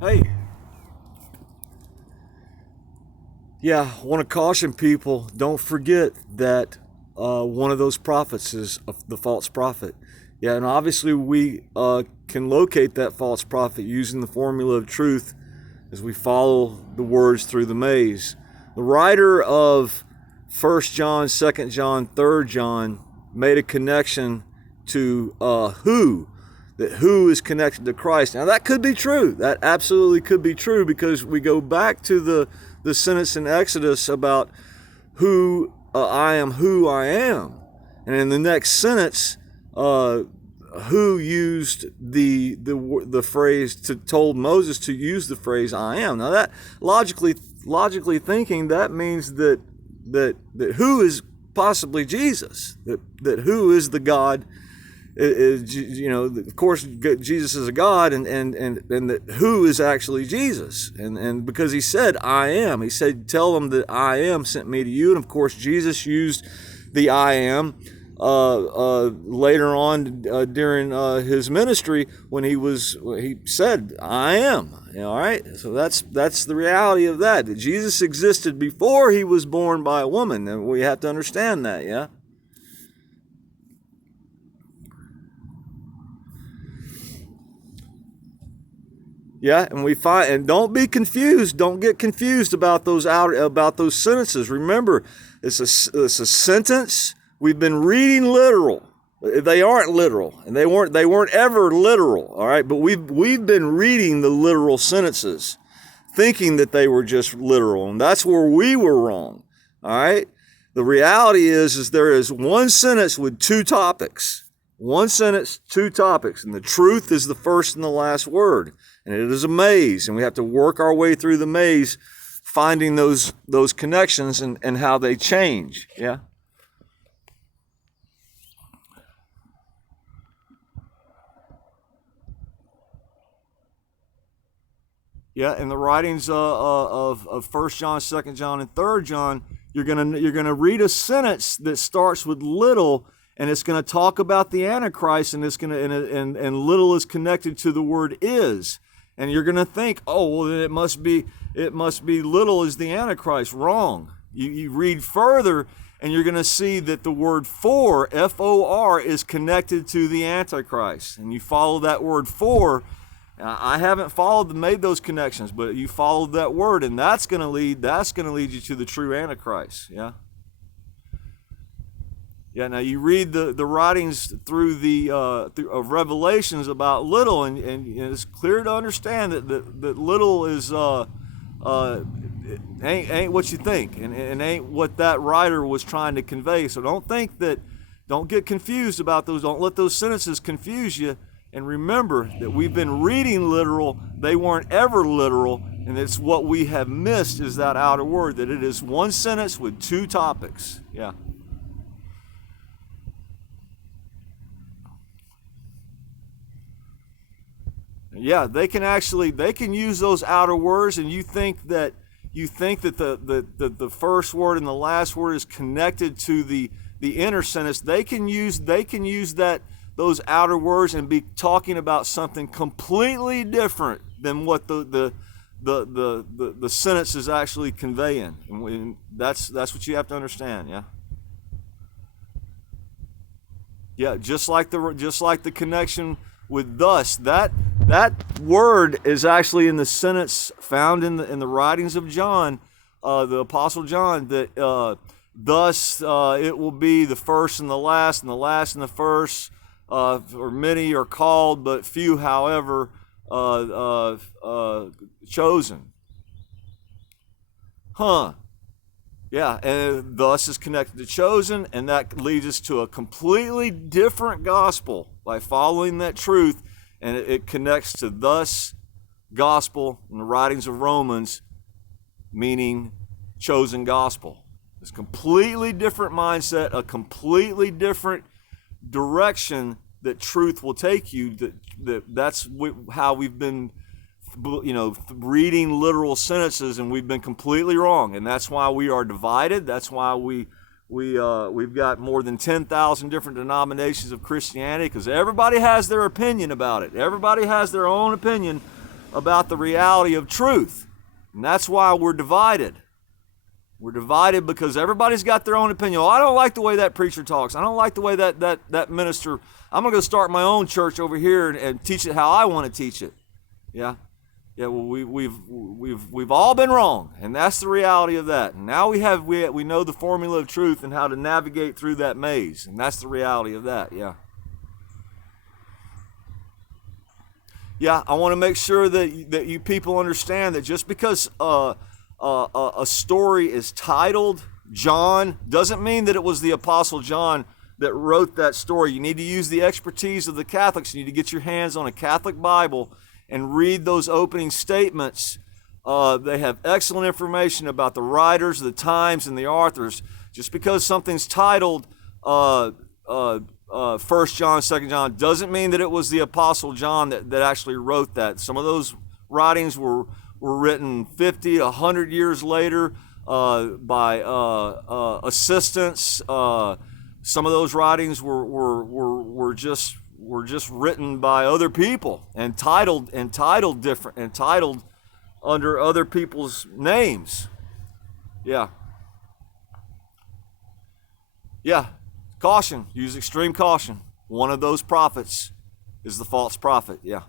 Hey, yeah, I want to caution people, don't forget that one of those prophets is the false prophet. Yeah, and obviously we can locate that false prophet using the formula of truth as we follow the words through the maze. The writer of First John, Second John, Third John made a connection to that who is connected to Christ. Now that could be true. That absolutely could be true because we go back to the sentence in Exodus about I am who I am, and in the next sentence, who used the phrase told Moses to use the phrase I am. Now that logically thinking, that means that who is possibly Jesus. That who is the God is, of course Jesus is a God, and that who is actually Jesus, and because he said I am, he said tell them that I am sent me to you, and of course Jesus used the I am later on during his ministry when he said I am. All right, so that's the reality of that Jesus existed before he was born by a woman, and we have to understand that. Yeah. Yeah, and we find, and don't be confused. Don't get confused about those sentences. Remember, it's a sentence. We've been reading literal. They aren't literal, and they weren't ever literal. All right, but we've been reading the literal sentences, thinking that they were just literal, and that's where we were wrong. All right, the reality is there is one sentence with two topics. One sentence, two topics, and the truth is the first and the last word. And it is a maze, and we have to work our way through the maze, finding those connections and how they change. Yeah. Yeah, in the writings of First John, Second John, and Third John, you're gonna read a sentence that starts with little, and it's gonna talk about the Antichrist, and it's gonna and little is connected to the word is, and you're gonna think, oh well, it must be little is the Antichrist. Wrong. You read further, and you're gonna see that the word for, F-O-R, is connected to the Antichrist, and you follow that word for. I haven't made those connections, but you followed that word, and that's going to lead you to the true Antichrist. Yeah. Yeah. Now you read the writings through of Revelations about little, and it's clear to understand that little is ain't what you think, and ain't what that writer was trying to convey. So don't get confused about those. Don't let those sentences confuse you. And remember that we've been reading literal. They weren't ever literal. And it's what we have missed is that outer word, that it is one sentence with two topics. Yeah. Yeah, they can use those outer words, and you think that the first word and the last word is connected to the inner sentence. They can use that those outer words and be talking about something completely different than what the sentence is actually conveying. And that's what you have to understand. Yeah. Yeah, just like the connection with thus. That word is actually in the sentence found in the writings of John, the Apostle John, that thus it will be the first and the last and the first. Or many are called, but few, however, chosen. Huh. Yeah, and thus is connected to chosen, and that leads us to a completely different gospel by following that truth, and it connects to thus gospel in the writings of Romans, meaning chosen gospel. It's a completely different mindset, a completely different direction that truth will take you. That's how we've been reading literal sentences, and we've been completely wrong, and that's why we are divided. That's why we've got more than 10,000 different denominations of Christianity, because everybody has their opinion about it. Everybody has their own opinion about the reality of truth. And that's why we're divided. We're divided because everybody's got their own opinion. Oh, I don't like the way that preacher talks. I don't like the way that minister. I'm going to go start my own church over here and teach it how I want to teach it. Yeah. Yeah, well, we've all been wrong, and that's the reality of that. And now we know the formula of truth and how to navigate through that maze, and that's the reality of that. Yeah. Yeah, I want to make sure that you people understand that just because a story is titled John doesn't mean that it was the Apostle John that wrote that story. You need to use the expertise of the Catholics. You need to get your hands on a Catholic Bible and read those opening statements. They have excellent information about the writers, the times, and the authors. Just because something's titled 1 John, 2 John, doesn't mean that it was the Apostle John that actually wrote that. Some of those writings were written 50, 100 years later by assistants. Some of those writings were just written by other people and titled under other people's names. Yeah. Caution. Use extreme caution. One of those prophets is the false prophet. Yeah.